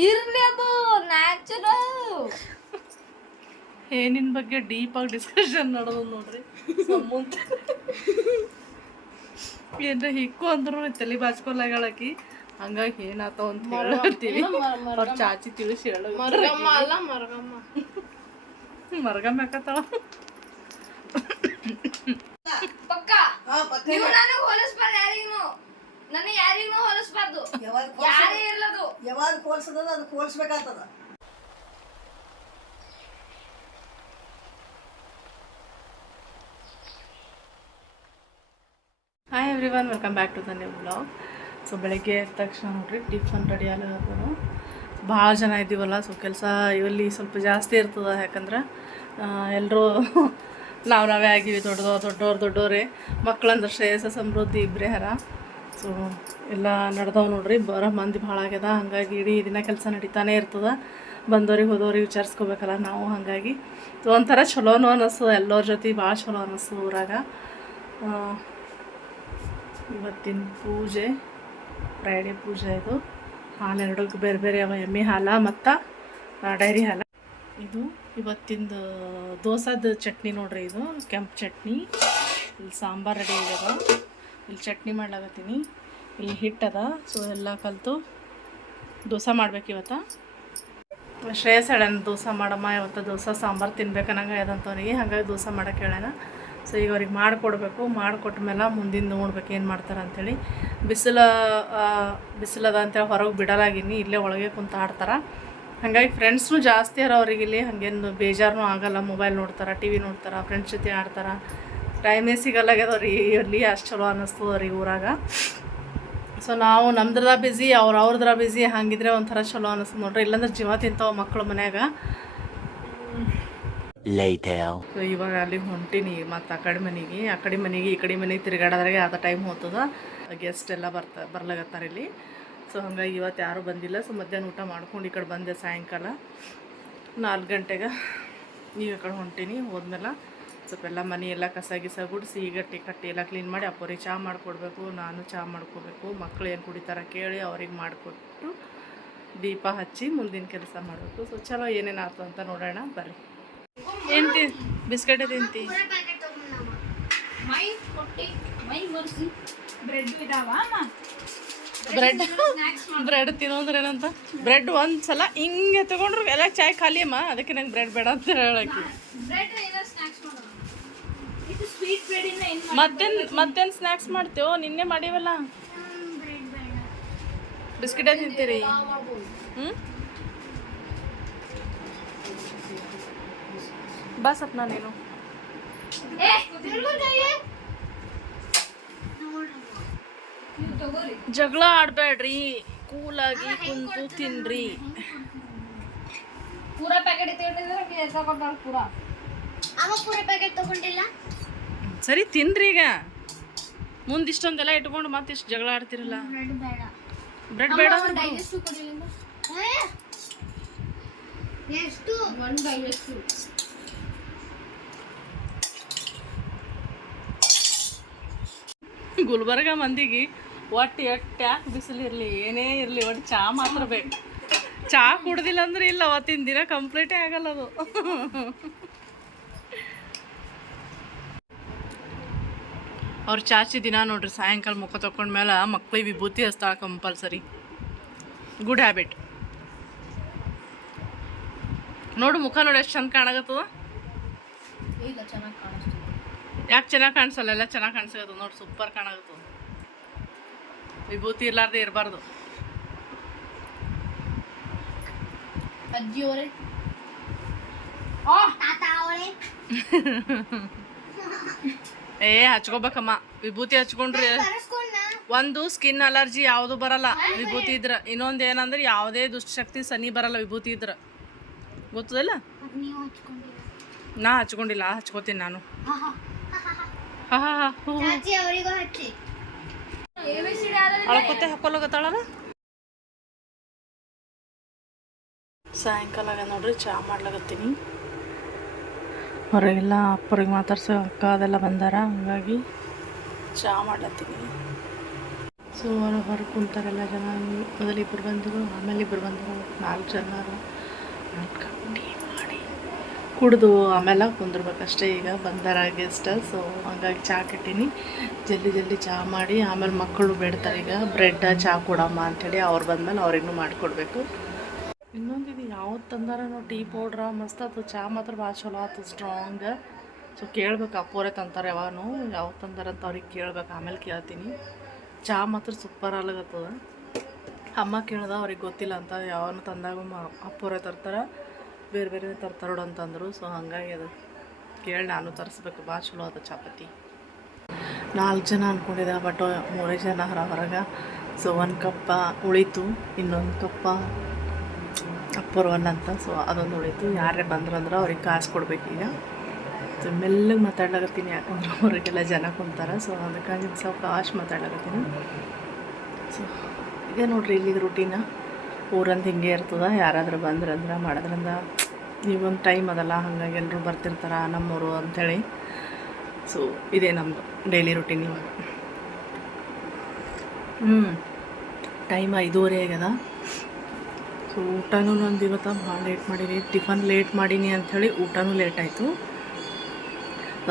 ಇರ್ಲಿ ಅದು ನ್ಯಾಚುರಲ್ ಏನಿನ ಬಗ್ಗೆ ಡೀಪ್ ಆಗಿ ಡಿಸ್ಕಷನ್ ಮಾಡೋದು ನೋಡ್ರಿ. ಸಮುದ್ರ ಏನ್ರ ಹಿಕ್ಕು ಅಂದ್ರು ತಲೆ ಬಾಚ್ಕೊಲಾಗಳಾಕಿ ಹಂಗಾಗಿ ಏನಾತಾವ ಅಂತ ಹೇಳತ್ತೀವಿ ಅವ್ರ ಚಾಚಿ ತಿಳಿಸಿ ಹೇಳ ಮರಗಮ್ಮ ಅಲ್ಲ ಮರಗಮ್ಮ. ಮರಗಮ್ಮ ಪಕ್ಕ ನೀವು ನನಗೆ ಹೋಲಿಸ್ಬಾರ್ದು ಯಾರಿಗೂ ನನಗೆ ಯಾರಿಗೂ ಹೋಲಿಸ್ಬಾರ್ದು ಯಾವಾಗ ಯಾರೇ ಇರ್ಲದು ಯಾವಾಗ ಹೋಲ್ಸದ ಅದು ಹೋಲ್ಸ್ಬೇಕಾಗ್ತದ. Hi every welcome back to the new blog so ಬೆಳಗ್ಗೆ ಎದ್ದ ತಕ್ಷಣ ನೋಡ್ರಿ, ಟಿಫನ್ ರೆಡಿ ಆಗತ್ತದ ಭಾಳ ಜನ ಇದ್ದೀವಲ್ಲ ಸೊ ಕೆಲಸ ಇಲ್ಲಿ ಸ್ವಲ್ಪ ಜಾಸ್ತಿ ಇರ್ತದೆ, ಯಾಕಂದ್ರೆ ಎಲ್ಲರೂ ನಾವು ನಾವೇ ಆಗಿವಿ, ದೊಡ್ಡದವ್ರು ದೊಡ್ಡವ್ರು ದೊಡ್ಡವ್ರೆ ಮಕ್ಕಳಂದ್ರೆ ಶ್ರೇಯಸ ಸಮೃದ್ಧಿ ಇಬ್ಬರೇ ಹರ. ಸೊ, ಎಲ್ಲ ನಡ್ದವ್ ನೋಡ್ರಿ. ಬರೋ ಮಂದಿ ಭಾಳ ಆಗ್ಯದ. ಹಾಗಾಗಿ ಇಡೀ ದಿನ ಕೆಲಸ ನಡೀತಾನೆ ಇರ್ತದೆ. ಬಂದವ್ರಿಗೆ ಹೋದವ್ರಿಗೆ ವಿಚಾರಿಸ್ಕೋಬೇಕಲ್ಲ ನಾವು ಹಾಗಾಗಿ. ಸೊ, ಒಂಥರ ಚಲೋನು ಅನ್ನಿಸ್ತದೆ ಎಲ್ಲರ ಜೊತೆ ಭಾಳ ಚಲೋ ಅನ್ನಿಸ್ತದೆ ಊರಾಗ. ಇವತ್ತಿನ ಪೂಜೆ ಫ್ರೈಡೇ ಪೂಜೆ ಇದು. ಹಾಲೆರಡಕ್ಕೆ ಬೇರೆ ಬೇರೆ ಅವ. ಎಮ್ಮೆ ಹಾಲ ಮತ್ತು ಡೈರಿ ಹಾಲ. ಇದು ಇವತ್ತಿಂದು ದೋಸಾದ ಚಟ್ನಿ ನೋಡ್ರಿ ಇದು. ಕೆಂಪು ಚಟ್ನಿ. ಇಲ್ಲಿ ಸಾಂಬಾರು ರೆಡಿ ಆಗ್ಯದ. ಇಲ್ಲಿ ಚಟ್ನಿ ಮಾಡ್ಲಾಗತ್ತೀನಿ ಇಲ್ಲಿ ಹಿಟ್ಟದ ಸೊ ಎಲ್ಲ ಕಲಿತು ದೋಸೆ ಮಾಡ್ಬೇಕು ಇವತ್ತು. ಶ್ರೇಯಸ್ ಹೇಳೋಣ ದೋಸೆ ಮಾಡಮ್ಮ, ಇವತ್ತು ದೋಸೆ ಸಾಂಬಾರು ತಿನ್ಬೇಕನ್ನಂಗೆ ಅದಂತವ್ರಿಗೆ ಹಾಗಾಗಿ ದೋಸೆ ಮಾಡೋಕೆ ಹೇಳೋಣ. ಸೊ ಈಗ ಅವ್ರಿಗೆ ಮಾಡಿಕೊಡ್ಬೇಕು. ಮಾಡಿಕೊಟ್ಟ ಮೇಲೆ ಮುಂದಿನ ನೋಡ್ಬೇಕು ಏನು ಮಾಡ್ತಾರೆ ಅಂಥೇಳಿ ಬಿಸಿಲು ಬಿಸಿಲದ ಅಂತೇಳಿ ಹೊರಗೆ ಬಿಡಲಾಗಿನಿ. ಇಲ್ಲೇ ಒಳಗೆ ಕುಂತ ಆಡ್ತಾರೆ. ಹಾಗಾಗಿ ಫ್ರೆಂಡ್ಸ್ನು ಜಾಸ್ತಿ ಅವ್ರಿಗೆ ಇಲ್ಲಿ. ಹಾಗೇನು ಬೇಜಾರನೂ ಆಗಲ್ಲ. ಮೊಬೈಲ್ ನೋಡ್ತಾರೆ ಟಿ ವಿ ನೋಡ್ತಾರೆ, ಫ್ರೆಂಡ್ಸ್ ಜೊತೆ ಆಡ್ತಾರೆ. ಟೈಮೇ ಸಿಗಲ್ಲಾಗ್ಯದವ್ರಿ ಇರಲಿ ಅಷ್ಟು ಚಲೋ ಅನ್ನಿಸ್ತದ ರೀ ಊರಾಗ. ಸೊ ನಾವು ನಮ್ದ್ರದ ಬಿಸಿ ಅವ್ರ ಅವ್ರದ್ರ ಬಿಸಿ ಹಾಗಿದ್ರೆ ಒಂಥರ ಚಲೋ ಅನ್ನಿಸ್ತದೆ ನೋಡ್ರಿ. ಇಲ್ಲಾಂದ್ರೆ ಜೀವ ತಿಂತಾವ ಮಕ್ಕಳು ಮನ್ಯಾಗ. ಸೊ ಇವಾಗ ಅಲ್ಲಿ ಹೊಂಟೀನಿ ಮತ್ತು ಆ ಕಡೆ ಮನೆಗೆ. ಆ ಕಡೆ ಮನೆಗೆ ಈ ಕಡೆ ಮನೆಗೆ ತಿರುಗಾಡೋದ್ರಾಗೆ ಅದ ಟೈಮ್ ಹೋಗ್ತದ ಗೆಸ್ಟ್ ಎಲ್ಲ ಬರ್ತಾ ಬರ್ಲಾಗತ್ತಾರೆ ಇಲ್ಲಿ. ಸೊ ಹಂಗಾಗಿ ಇವತ್ತು ಯಾರೂ ಬಂದಿಲ್ಲ. ಸೊ ಮಧ್ಯಾಹ್ನ ಊಟ ಮಾಡ್ಕೊಂಡು ಈ ಕಡೆ ಬಂದೆ ಸಾಯಂಕಾಲ. ನಾಲ್ಕು ಗಂಟೆಗೆ ಈಗ ಈ ಕಡೆ ಹೊಂಟೀನಿ ಹೋದ್ಮೇಲೆ. ಸ್ವಲ್ಪ ಎಲ್ಲ ಮನೆ ಎಲ್ಲ ಕಸ ಗಿಸ ಗುಡಿಸಿ ಈಗ ಟಿ ಕಟ್ಟಿ ಎಲ್ಲ ಕ್ಲೀನ್ ಮಾಡಿ ಅಪ್ಪೋರಿಗೆ ಚಹಾ ಮಾಡಿಕೊಡ್ಬೇಕು ನಾನು ಚಹಾ ಮಾಡ್ಕೋಬೇಕು. ಮಕ್ಕಳು ಏನು ಕುಡಿತಾರ ಕೇಳಿ ಅವ್ರಿಗೆ ಮಾಡಿಕೊಟ್ಟು ದೀಪ ಹಚ್ಚಿ ಮುಂದಿನ ಕೆಲಸ ಮಾಡಬೇಕು. ಸೊ ಚಲೋ ಏನೇನು ಆಯ್ತು ಅಂತ ನೋಡೋಣ ಬರ್ರಿ. ಏನು ತಿ ಬಿಸ್ಕೆಟ್ ತಿಂತಿ? ಮೈ ಕೊಟ್ಟಿ ಮೈ ಬರ್ಸಿ ಬ್ರೆಡ್ ಇದಾವ ಬ್ರೆಡ್ ಬ್ರೆಡ್ ತಿನ್ನೋದ್ರೆ ಏನಂತ? ಬ್ರೆಡ್ ಒಂದು ಸಲ ಹಿಂಗೆ ತಗೊಂಡ್ರು ಎಲ್ಲ ಚಾಯ್ ಖಾಲಿ ಅಮ್ಮ ಅದಕ್ಕೆ ನಂಗೆ ಬ್ರೆಡ್ ಬೇಡ ಅಂತ ಹೇಳಕ್ಕೆ. ಸ್ವೀಟ್ ಬ್ರೆಡ್ ಇಂದ ಏನು ಮತ್ತೇನು ಮತ್ತೇನು ಸ್ನ್ಯಾಕ್ಸ್ ಮಾಡ್ತೇವೋ? ನಿನ್ನೆ ಮಾಡೀವಲ್ಲ? ಬೇಡ ಬಿಸ್ಕೆಟೇ ತಿಂತೀರಿ? ಹ್ಞೂ ಬಾ ಸಪ್ನ ನೀನು. ಏ ತಿರ್ಗೋದಯ್ಯ ನೀವು ತಗೋರಿ. ಜಗಳ ಆಡಬೇಡ್ರಿ. ಕೂಲಾಗಿ ಕುಂತು ತಿನ್ರಿ. ಪೂರಾ ಪ್ಯಾಕೆಟ್ ತಗೊಂಡಿಲ್ಲ ಅವ ಪೂರ ಪ್ಯಾಕೆಟ್ ತಗೊಂಡಿಲ್ಲ. ಸರಿ ತಿನ್ರಿ ಈಗ. ಮುಂದೆ ಇಷ್ಟೊಂದೆಲ್ಲ ಇಟ್ಕೊಂಡು ಮತ್ತೆ ಇಷ್ಟು ಜಗಳ ಆಡ್ತಿರಲ್ಲ. ಬ್ರೆಡ್ ಬೇಡ? ಎಷ್ಟು? ಗುಲ್ಬರ್ಗ ಮಂದಿಗೆ ಒಟ್ಟು ಎಟ್ಟು ಯಾಕೆ ಬಿಸಿಲಿರಲಿ? ಏನೇ ಇರಲಿ ಒಟ್ಟು ಚಹಾ ಮಾತ್ರ ಬೇಕು ಚಹಾ ಕುಡ್ದಿಲ್ಲ ಅಂದ್ರೆ ಇಲ್ಲ ಅವತ್ತಿನ ದಿನ ಕಂಪ್ಲೀಟೇ ಆಗಲ್ಲ ಅದು. ಅವ್ರ ಚಾಚಿ ದಿನ ನೋಡ್ರಿ ಸಾಯಂಕಾಲ ಮುಖ ತಕೊಂಡ್ಮೇಲೆ ಮಕ್ಳಿಗೆ ವಿಭೂತಿ ಹಸ್ತಾಳ ಕಂಪಲ್ಸರಿ. ಗುಡ್ ಹ್ಯಾಬಿಟ್ ನೋಡು ಮುಖ ನೋಡಿ ಎಷ್ಟು ಚಂದ ಕಾಣಾಗತ್ತದ ಯಾಕೆ ಚೆನ್ನಾಗಿ ಕಾಣಿಸಲ್ಲ? ಎಲ್ಲ ಚೆನ್ನಾಗಿ ಕಾಣಿಸಕತ್ತದ. ನೋಡಿ ಸೂಪರ್ ಕಾಣಾಗತ್ತದ ವಿಭೂತಿ ಇರ್ಲಾರ್ದೆ ಇರಬಾರ್ದು. ತಾತ ಅವಳೆ ಏ ಹಚ್ಕೋಬೇಕಮ್ಮ. ವಿಭೂತಿ ಹಚ್ಕೊಂಡ್ರಿ ಒಂದು ಸ್ಕಿನ್ ಅಲರ್ಜಿ ಯಾವುದು ಬರಲ್ಲ. ವಿಭೂತಿ ಇದ್ರ. ಇನ್ನೊಂದು ಏನಂದ್ರೆ ಯಾವುದೇ ದುಷ್ಟಶಕ್ತಿ ಸನಿ ಬರಲ್ಲ ವಿಭೂತಿ ಇದ್ರ. ಗೊತ್ತದಲ್ಲ? ನಾ ಹಚ್ಕೊಂಡಿಲ್ಲ ಹಚ್ಕೋತೀನಿ ನಾನು. ಅಳ್ಕೊತೆ ಹಾಕೊಲ್ಲಗತ್ತಾಳಲ್ಲ ಸಾಯಂಕಾಲ ನೋಡ್ರಿ ಚಾ ಮಾಡ್ಲಾಗತ್ತೀನಿ ಹೊರಗೆಲ್ಲ ಅಪ್ಪರಿಗೆ ಮಾತಾಡ್ಸೋ ಅಕ್ಕ ಅದೆಲ್ಲ ಬಂದಾರ, ಹಂಗಾಗಿ ಚಹಾ ಮಾಡತ್ತೀನಿ ಸೊ ಹೊರಗೆ ಕುಂತಾರೆಲ್ಲ ಜನ, ಮೊದಲು ಇಬ್ಬರು ಬಂದರು, ಆಮೇಲೆ ಇಬ್ಬರು ಬಂದರು, ನಾಲ್ಕು ಜನ ಮಾಡಿ ಕುಡಿದು ಆಮೇಲೆ ಕುಂದಿರ್ಬೇಕಷ್ಟೇ ಈಗ, ಬಂದಾರ ಗೆಸ್ಟ್ ಸೊ ಹಂಗಾಗಿ ಚಹಾ ಕಟ್ಟೀನಿ. ಜಲ್ದಿ ಜಲ್ದಿ ಚಹಾ ಮಾಡಿ, ಆಮೇಲೆ ಮಕ್ಕಳು ಬೇಡ್ತಾರೆ ಈಗ, ಬ್ರೆಡ್ ಚಹಾ ಕೊಡಮ್ಮ ಅಂಥೇಳಿ ಅವ್ರು ಬಂದಮೇಲೆ ಅವ್ರಿಗೂ ಮಾಡಿಕೊಡ್ಬೇಕು. ಇನ್ನೊಂದಿದು ಯಾವ್ದು ತಂದಾರ ಟೀ ಪೌಡ್ರ, ಮಸ್ತ್ ಆತು. ಚಹಾ ಮಾತ್ರ ಭಾಳ ಚಲೋ ಆತು ಸ್ಟ್ರಾಂಗ್ ಸೊ ಕೇಳ್ಬೇಕು ಅಪ್ಪೋರೆ ತಂತಾರೆ ಯಾವಾನು ಯಾವ ತಂದಾರ ಅಂತ ಅವ್ರಿಗೆ ಕೇಳ್ಬೇಕು. ಆಮೇಲೆ ಕೇಳ್ತೀನಿ. ಚಹಾ ಮಾತ್ರ ಸೂಪರ್ ಆಗ್ಲಾಗತ್ತದ ಅಮ್ಮ ಕೇಳ್ದ, ಅವ್ರಿಗೆ ಗೊತ್ತಿಲ್ಲ ಅಂತ ಯಾವನು ತಂದಾಗ ಅಪ್ಪೋರೆ ತರ್ತಾರೆ. ಬೇರೆ ಬೇರೆ ತರ್ತಾರೋಡು ಅಂತಂದರು. ಸೊ ಹಂಗಾಗಿ ಅದು ಕೇಳಿ ನಾನು ತರಿಸ್ಬೇಕು. ಭಾಳ ಚಲೋ ಅದ ಚಾಪತಿ. ನಾಲ್ಕು ಜನ ಅಂದ್ಕೊಂಡಿದ್ದೆ ಬಟ್ ಮೂರೇ ಜನ ಹರ ಹೊರಗೆ. ಸೊ ಒಂದು ಕಪ್ಪ ಉಳಿತು. ಇನ್ನೊಂದು ಕಪ್ಪ ಅಪ್ಪರ್ ಒನ್ ಅಂತ. ಸೊ ಅದೊಂದು ಉಳಿತು ಯಾರೇ ಬಂದ್ರು ಅಂದ್ರೆ ಅವ್ರಿಗೆ ಕಾಸು ಈಗ. ಸೊ ಮೆಲ್ಲಗೆ ಮಾತಾಡ್ಲಾಗತ್ತೀನಿ ಯಾಕಂದ್ರೆ ಅವ್ರಿಗೆಲ್ಲ ಜನ ಕುಂತಾರೆ. ಸೊ ಅದಕ್ಕಾಗಿ ಸ್ವಲ್ಪ ಕಾಶ್ ಮಾತಾಡ್ಲಾಗತ್ತೀನಿ ಸೊ ಇದೇ ನೋಡ್ರಿ ಇಲ್ಲಿಗೆ ರೂಟೀನ ಊರಂತ ಹಿಂಗೆ ಇರ್ತದ. ಯಾರಾದರೂ ಬಂದ್ರಂದ್ರೆ ಮಾಡೋದ್ರಿಂದ ಈಗೊಂದು ಟೈಮ್ ಅದಲ್ಲ. ಹಂಗಾಗಿ ಎಲ್ಲರೂ ಬರ್ತಿರ್ತಾರೆ ನಮ್ಮೂರು ಅಂಥೇಳಿ ಸೊ ಇದೇ ನಮ್ಮದು ಡೈಲಿ ರೂಟೀನ್ ಇವಾಗ. ಹ್ಞೂ ಟೈಮ್ ಐದೂವರೆ ಆಗ್ಯದ. ಸೊ ಊಟನೂ ನಂದು ಇವತ್ತು ಭಾಳ ಲೇಟ್ ಮಾಡೀನಿ. ಟಿಫನ್ ಲೇಟ್ ಮಾಡೀನಿ ಅಂಥೇಳಿ ಊಟನೂ ಲೇಟ್ ಆಯಿತು.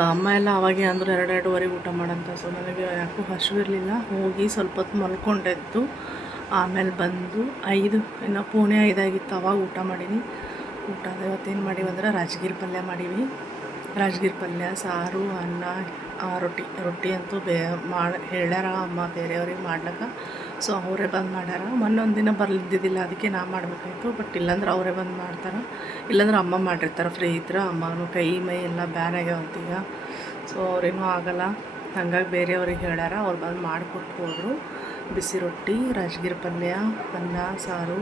ಅಮ್ಮ ಎಲ್ಲ ಅವಾಗೆ ಅಂದರು ಎರಡು ಎರಡೂವರೆಗೆ ಊಟ ಮಾಡಂತ. ಸೊ ನನಗೆ ಯಾಕೂ ಹಸಿವಿರಲಿಲ್ಲ ಹೋಗಿ ಸ್ವಲ್ಪ ಹೊತ್ತು ಮಲ್ಕೊಂಡಿದ್ದು. ಆಮೇಲೆ ಬಂದು ಐದು, ಇನ್ನು ಪುಣೆ ಐದಾಗಿತ್ತು ಅವಾಗ ಊಟ ಮಾಡೀನಿ. ಊಟ ಇವತ್ತೇನು ಮಾಡೀವಿ ಅಂದ್ರೆ ರಾಜಗಿರಿ ಪಲ್ಯ ಮಾಡೀವಿ. ರಾಜಗಿರಿ ಪಲ್ಯ, ಸಾರು, ಅನ್ನ ರೊಟ್ಟಿ. ರೊಟ್ಟಿ ಅಂತೂ ಬೇ, ಮಾಡಿ, ಹೇಳ್ಯಾರ ಅಮ್ಮ ಬೇರೆಯವ್ರಿಗೆ ಮಾಡ್ಲಿಕ್ಕೆ. ಸೊ ಅವರೇ ಬಂದು ಮಾಡ್ಯಾರ. ಮೊನ್ನೊಂದು ದಿನ ಬರ್ಲಿದ್ದಿದ್ದಿಲ್ಲ, ಅದಕ್ಕೆ ನಾ ಮಾಡಬೇಕಾಯ್ತು. ಬಟ್ ಇಲ್ಲಾಂದ್ರೆ ಅವರೇ ಬಂದು ಮಾಡ್ತಾರೆ. ಇಲ್ಲಾಂದ್ರೆ ಅಮ್ಮ ಮಾಡಿರ್ತಾರೆ ಫ್ರೀ ಇದ್ರೆ ಅಮ್ಮನೂ ಕೈ, ಮೈ ಎಲ್ಲ ಬ್ಯಾನ್ ಆಗ್ಯಾವಂತೀಗ ಸೊ ಅವ್ರೇನೂ ಆಗಲ್ಲ. ಹಂಗಾಗಿ ಬೇರೆಯವ್ರಿಗೆ ಹೇಳ್ಯಾರ, ಅವ್ರು ಬಂದು ಮಾಡಿಕೊಟ್ಟು ಹೋದರು. ಬಿಸಿ ರೊಟ್ಟಿ, ರಾಜಗಿರಿ ಪಲ್ಯ, ಅನ್ನ, ಸಾರು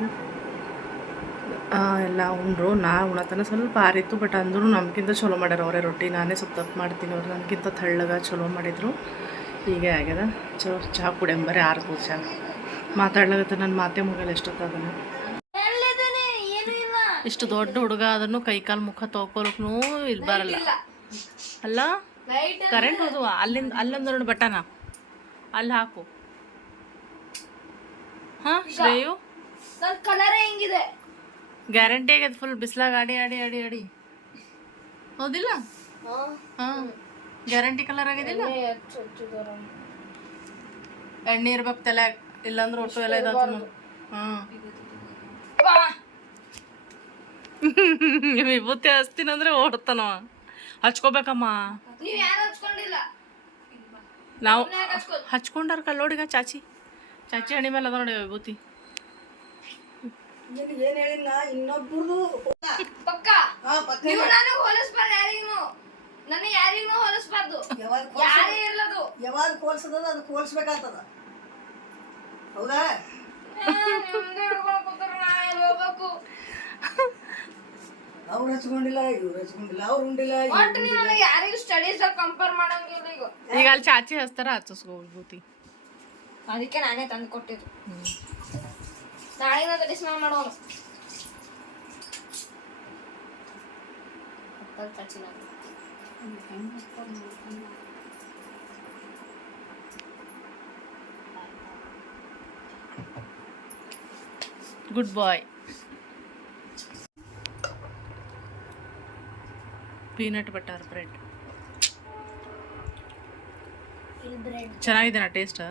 ಎಲ್ಲ ಉಂಡ್ರು. ನಾ ಉಣತನ ಸ್ವಲ್ಪ ಆರಿತ್ತು ಬಟ್ ಅಂದ್ರೂ ನಮ್ಗಿಂತ ಚಲೋ ಮಾಡ್ಯಾರ ಅವರೇ ರೊಟ್ಟಿ. ನಾನೇ ಸ್ವಲ್ಪ ತಪ್ಪು ಮಾಡ್ತೀನಿ ಅವ್ರು. ನನಗಿಂತ ತಳ್ಳಗ ಚಲೋ ಮಾಡಿದರು. ಹೀಗೆ ಆಗ್ಯದ ಚಲೋ ಚಹಾ ಕುಡಿಯಂಬರಿ ಆರು ಚಹಾ ಮಾತಾಡ್ಲಾಗತ್ತೆ ನನ್ನ ಮಾತೆ ಮುಗಲ್ ಎಷ್ಟೊತ್ತು ಅದನ್ನು ಏನು ಇಲ್ಲ. ಇಷ್ಟು ದೊಡ್ಡ ಹುಡುಗ ಅದನ್ನು ಕೈಕಾಲು ಮುಖ ತೊಗೊಳಕ್ನೂ ಇದು ಬರಲ್ಲ. ಅಲ್ಲ? ಕರೆಂಟ್ ಹೋದ ಅಲ್ಲಿಂದ ಅಲ್ಲೊಂದು ನೋಡಿ ಬಟನ. ಅಲ್ಲಿ ಹಾಕು. ಹಾಂ ಶ್ರೇಯು? ಗ್ಯಾರಂಟಿ ಆಗ್ಯದ ಫುಲ್ ಬಿಸ್ಲಾಗ ಆಡಿ ಆಡಿ ಆಡಿ ಆಡಿ. ಹೌದಿಲ್ಲ? ಹಾಂ. ಗ್ಯಾರಂಟಿ ಕಲರ್ ಆಗಿದಿಲ್ಲ? ಎಣ್ಣೆ ಇರ್ಬೇಕು ತಲೆ ಇಲ್ಲಾಂದ್ರೆ ಒಟ್ಟು ಎಲ್ಲ ಇದಾತ ಹ್ಮ್ ವಿಭೂತಿ ಹಚ್ತೀನಂದ್ರೆ ಓಡ್ತಾನ ಹಚ್ಕೋಬೇಕಮ್ಮ. ನೀವ್ ಯಾರು ಹಚ್ಕೊಂಡಿಲ್ಲ? ನಾವು ಹಚ್ಕೊಂಡಾರ ಕಲ್ಲೋಡಿಗ ಚಾಚಿ. ಚಾಚಿ ಹಣಿ ಮೇಲೆ ಅದ ನೋಡಿ ವಿಭೂತಿ. ಏನ್ ಪಕ್ಕ? ನೀವು ನನಗೆ ಹೋಲಿಸ್ಬಾರ್ದು ಯಾರಿಗೂ? ನನಗೆ ಯಾರಿಗೂ ಹೋಲಿಸಬಾರ್ದು. ಯಾವಾಗ ಯಾರೇ ಇರ್ಲದು. ಯಾವಾಗ ಹೋಲ್ಸದ ಅದು ಕೋಲ್ಸ್ಬೇಕಾಗ್ತದ. ಹೌದಾ? ಹೋಗ್ಬೇಕು? ಅವ್ರು ಹಚ್ಕೊಂಡಿಲ್ಲ ಇವ್ರು ಹಚ್ಕೊಂಡಿಲ್ಲ ಅವ್ರು ಉಂಡಿಲ್ಲ ಒಟ್ಟು ನೀವು ನನಗೆ ಯಾರಿಗೂ ಸ್ಟಡೀಸ್ ಕಂಪೇರ್ ಮಾಡಂಗಿಲ್ಲ ಈಗ. ಈಗ ಅಲ್ಲಿ ಚಾಚಿ ಹಚ್ತಾರ ಹಚ್ಚಿಸ್ಕೋ ವಿಭೂತಿ ಅದಕ್ಕೆ ನಾನೇ ತಂದು ಕೊಟ್ಟಿದ್ದು. ನಾಳೆ ತಡಿ ಸ್ನಾನ ಮಾಡೋಣ good bye peanut butter bread ಇಲ್ಲಿ ಬ್ರೆಡ್ ಚೆನ್ನಾಗಿದೆನಾ ಟೇಸ್ಟ್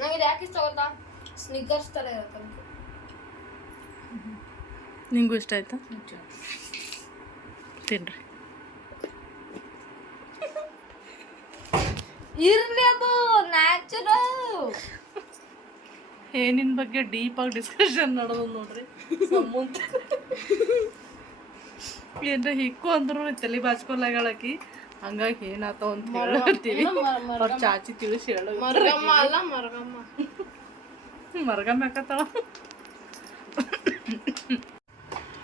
ನಂಗೆ ಇದು ಯಾಕೆ ಇಷ್ಟ ಗೊತ್ತಾ? ಸ್ನಿಕರ್ಸ್ ಥರ ಇರುತ್ತೆ. ಅದಕ್ಕೆ. ನಿಂಗೂ ಇಷ್ಟ ಆಯ್ತಾ? ತಿನ್ರಿ ಇರ್ಲಿ ಅದು ನ್ಯಾಚುರಲ್ ಏನಿನ ಬಗ್ಗೆ ಡೀಪಾಗಿ ಡಿಸ್ಕಷನ್ ಮಾಡೋದು ನೋಡ್ರಿ. ಸಮುಂತ ಏನ್ರ ಹಿಕ್ಕು ಅಂದ್ರು ತಲೆ ಬಾಚ್ಕೊಲಾಗಳಾಕಿ ಹಂಗಾಗಿ ಏನಾತ ಅಂತ ಹೇಳ್ತೀವಿ. ಅವ್ರ ಚಾಚಿ ತಿಳಿಸಿ ಹೇಳೋ ಮರಗಮ್ಮ ಅಲ್ಲ ಮರಗಮ್ಮ. ಮರಗಮ್ಮ ಯಾಕತ್ತಾಳ?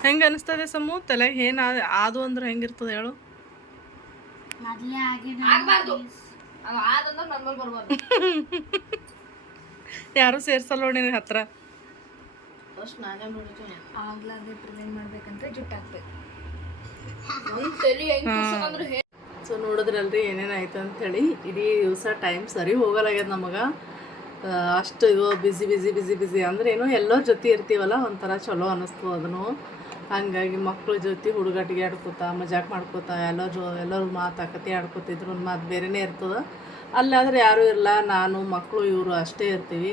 ಹೆಂಗೆ ಅನಿಸ್ತದೆ ಸಮು ತಲೆ ಏನು ಆದು ಅಂದ್ರೆ ಹೆಂಗಿರ್ತದೆ ಹೇಳು? ಯಾರು ಸೇರ್ಸಲ್ಲ ನೋಡಿ ನಿನ್ನ ಹತ್ರ. ಫಸ್ಟ್ ನಾನೇ ನೋಡಿದ್ದೀನಿ ಆಗ್ಲಾರ್ದೆ ಪ್ರಿವೆಂಟ್ ಮಾಡ್ಬೇಕಂದ್ರೆ ಜುಟ್ಟು ಹಾಕ್ಬೇಕು ನನ್ನ ತಲೆ ಹೆಂಗ್ ಅಂದ್ರೆ ಸೊ ನೋಡಿದ್ರಲ್ರಿ ಏನೇನಾಯ್ತು ಹೇಳಿ ಇಡೀ ದಿವಸ ಟೈಮ್ ಸರಿ ಹೋಗಲಾಗ್ಯದ ನಮಗೆ. ಅಷ್ಟು ಇದು ಬಿಸಿ ಬಿಸಿ ಬಿಸಿ ಬಿಸಿ ಅಂದ್ರೆ ಏನು ಎಲ್ಲರ ಜೊತೆ ಇರ್ತೀವಲ್ಲ ಒಂಥರ ಚಲೋ ಅನ್ನಿಸ್ತು ಅದನ್ನು. ಹಾಗಾಗಿ ಮಕ್ಳ ಜೊತೆ ಹುಡುಗಾಟಿಗೆ ಆಡ್ಕೋತ, ಮಜಾಕ್ ಮಾಡ್ಕೋತ ಎಲ್ಲರ ಜೊ ಎಲ್ಲರೂ ಮಾತಾಕತಿ ಆಡ್ಕೋತಿದ್ರು ಒಂದು ಮಾತು ಬೇರೆನೇ ಇರ್ತದೆ. ಅಲ್ಲಾದ್ರೆ ಯಾರೂ ಇರಲ್ಲ, ನಾನು ಮಕ್ಕಳು ಇವರು ಅಷ್ಟೇ ಇರ್ತೀವಿ.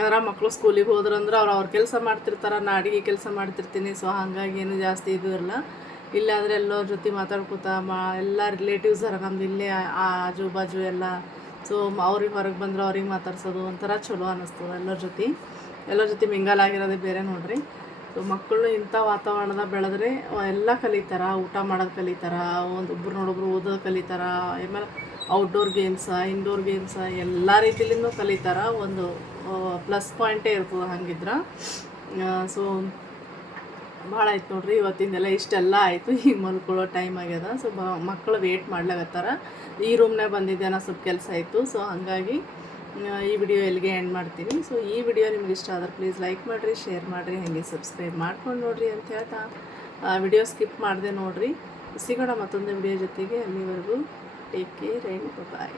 ಅದರ ಮಕ್ಕಳು ಸ್ಕೂಲಿಗೆ ಹೋದ್ರಂದ್ರೆ ಅವ್ರು ಅವ್ರ ಕೆಲಸ ಮಾಡ್ತಿರ್ತಾರೆ, ನಾ ಅಡುಗೆ ಕೆಲಸ ಮಾಡ್ತಿರ್ತೀನಿ, ಸೊ ಹಾಗಾಗಿ ಏನು ಜಾಸ್ತಿ ಇದು ಇರಲ್ಲ. ಇಲ್ಲಾಂದರೆ ಎಲ್ಲರ ಜೊತೆ ಮಾತಾಡ್ಕೋತ, ಮಾ, ಎಲ್ಲ ರಿಲೇಟಿವ್ಸ್ ಅರ ನಮ್ದು ಇಲ್ಲೇ ಆಜು ಬಾಜು ಎಲ್ಲ. ಸೊ ಅವ್ರಿಗೆ ಹೊರಗೆ ಬಂದ್ರೆ ಅವ್ರಿಗೆ ಮಾತಾಡ್ಸೋದು ಒಂಥರ ಚಲೋ ಅನ್ನಿಸ್ತದೆ ಎಲ್ಲರ ಜೊತೆ. ಎಲ್ಲರ ಜೊತೆ ಮಿಂಗಲ್ ಆಗಿರೋದೇ ಬೇರೆ ನೋಡ್ರಿ. ಮಕ್ಕಳು ಇಂಥ ವಾತಾವರಣದಾಗ ಬೆಳೆದ್ರೆ ಎಲ್ಲ ಕಲಿತಾರ, ಊಟ ಮಾಡೋದು ಕಲಿತಾರ ಒಂದು ಒಬ್ರು ನೋಡೊಬ್ರು ಓದೋದು ಕಲಿತಾರ, ಆಮೇಲೆ ಔಟ್ಡೋರ್ ಗೇಮ್ಸ ಇಂಡೋರ್ ಗೇಮ್ಸ ಎಲ್ಲ ರೀತಿಲಿಂದ ಕಲಿತಾರ. ಒಂದು ಪ್ಲಸ್ ಪಾಯಿಂಟೇ ಇರ್ತದೆ ಹಂಗಿದ್ರೆ. ಸೊ ಭಾಳ ಆಯ್ತು ನೋಡ್ರಿ ಇವತ್ತಿಂದೆಲ್ಲ ಇಷ್ಟೆಲ್ಲ ಆಯಿತು. ಈಗ ಮಲ್ಕೊಳ್ಳೋ ಟೈಮ್ ಆಗ್ಯದ. ಸೊ ಮಕ್ಕಳು ವೇಟ್ ಮಾಡ್ಲಾಗತ್ತಾರ ಈ ರೂಮ್ನಾಗ ಬಂದಿದ್ದೆ ಸ್ವಲ್ಪ ಕೆಲಸ ಆಯಿತು. ಸೊ ಹಾಗಾಗಿ ಈ ವಿಡಿಯೋ ಎಲ್ಲಿಗೆ ಎಂಡ್ ಮಾಡ್ತೀನಿ. ಸೊ ಈ ವಿಡಿಯೋ ನಿಮ್ಗೆ ಇಷ್ಟ ಆದ್ರೆ ಪ್ಲೀಸ್ ಲೈಕ್ ಮಾಡಿರಿ ಶೇರ್ ಮಾಡಿರಿ, ಹಾಗೆ ಸಬ್ಸ್ಕ್ರೈಬ್ ಮಾಡ್ಕೊಂಡು ನೋಡಿರಿ ಅಂತ ಹೇಳ್ತಾ. ವಿಡಿಯೋ ಸ್ಕಿಪ್ ಮಾಡಿದೆ ನೋಡಿರಿ. ಸಿಗೋಣ ಮತ್ತೊಂದು ವಿಡಿಯೋ ಜೊತೆಗೆ ಅಲ್ಲಿವರೆಗೂ ಟೇಕ್ ಕೇರ್ ಆ್ಯಂಡ್ ಬಾಯ್